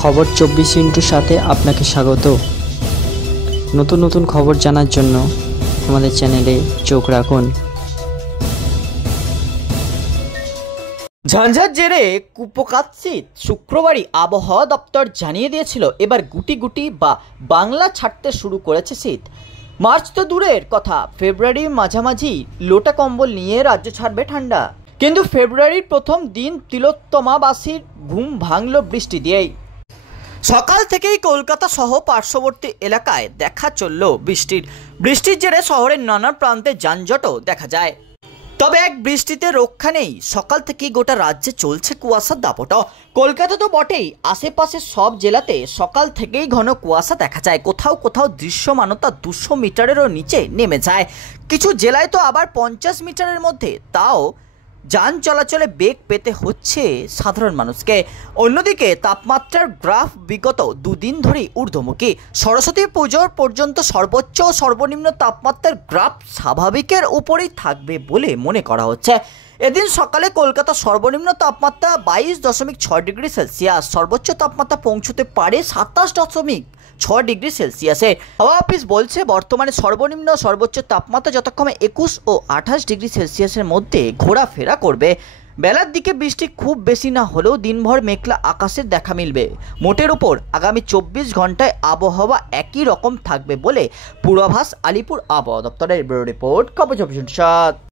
খবর 24 সাথে আপনাকে স্বাগত। নতুন নতুন খবর জানার জন্য আমাদের চ্যানেলে চোখ রাখুন। ঝঞ্ঝার জেরে কুপোকাত শীত। শুক্রবারই আবহাওয়া দপ্তর জানিয়ে দিয়েছিল এবার গুটি গুটি বা বাংলা ছাড়তে শুরু করেছে শীত। মার্চ তো দূরের কথা, ফেব্রুয়ারির মাঝামাঝি লোটা কম্বল নিয়ে রাজ্য ছাড়বে ঠান্ডা। কিন্তু ফেব্রুয়ারির প্রথম দিন তিলোত্তমাবাসীর ঘুম ভাঙল বৃষ্টি দিয়েই। সকাল থেকেই কলকাতা সহ পার্শ্ববর্তী এলাকায় দেখা চলল বৃষ্টির জেরে শহরের নানা প্রান্তে যানজটও দেখা যায়। তবে এক বৃষ্টিতে রক্ষা নেই, সকাল থেকেই গোটা রাজ্যে চলছে কুয়াশার দাপট। কলকাতা তো বটেই, আশেপাশের সব জেলাতে সকাল থেকেই ঘন কুয়াশা দেখা যায়। কোথাও কোথাও দৃশ্যমানতা 200 মিটারেরও নিচে নেমে যায়। কিছু জেলায় তো আবার 50 মিটারের মধ্যে, তাও যান চলাচলে বেগ পেতে হচ্ছে সাধারণ মানুষকে। অন্যদিকে তাপমাত্রার গ্রাফ বিগত দুদিন ধরেই ঊর্ধ্বমুখী। সরস্বতী পুজোর পর্যন্ত সর্বোচ্চ ও সর্বনিম্ন তাপমাত্রার গ্রাফ স্বাভাবিকের উপরেই থাকবে বলে মনে করা হচ্ছে। এদিন সকালে কলকাতা সর্বনিম্ন তাপমাত্রা 22.6 ডিগ্রি সেলসিয়াস, সর্বোচ্চ তাপমাত্রা পৌঁছতে পারে 27.6 ডিগ্রি সেলসিয়াসে। হাওয়া অফিস বলছে বর্তমানে সর্বনিম্ন সর্বোচ্চ তাপমাত্রা যথাক্রমে 21 ও 28 ডিগ্রি সেলসিয়াসের মধ্যে ঘোরাফেরা করবে। বেলার দিকে বৃষ্টি খুব বেশি না হলেও দিনভর মেঘলা আকাশের দেখা মিলবে। মোটের উপর আগামী 24 ঘন্টায় আবহাওয়া একই রকম থাকবে বলে পূর্বাভাস আলিপুর আবহাওয়া দপ্তরের। ব্যুরো রিপোর্ট, খবর 24।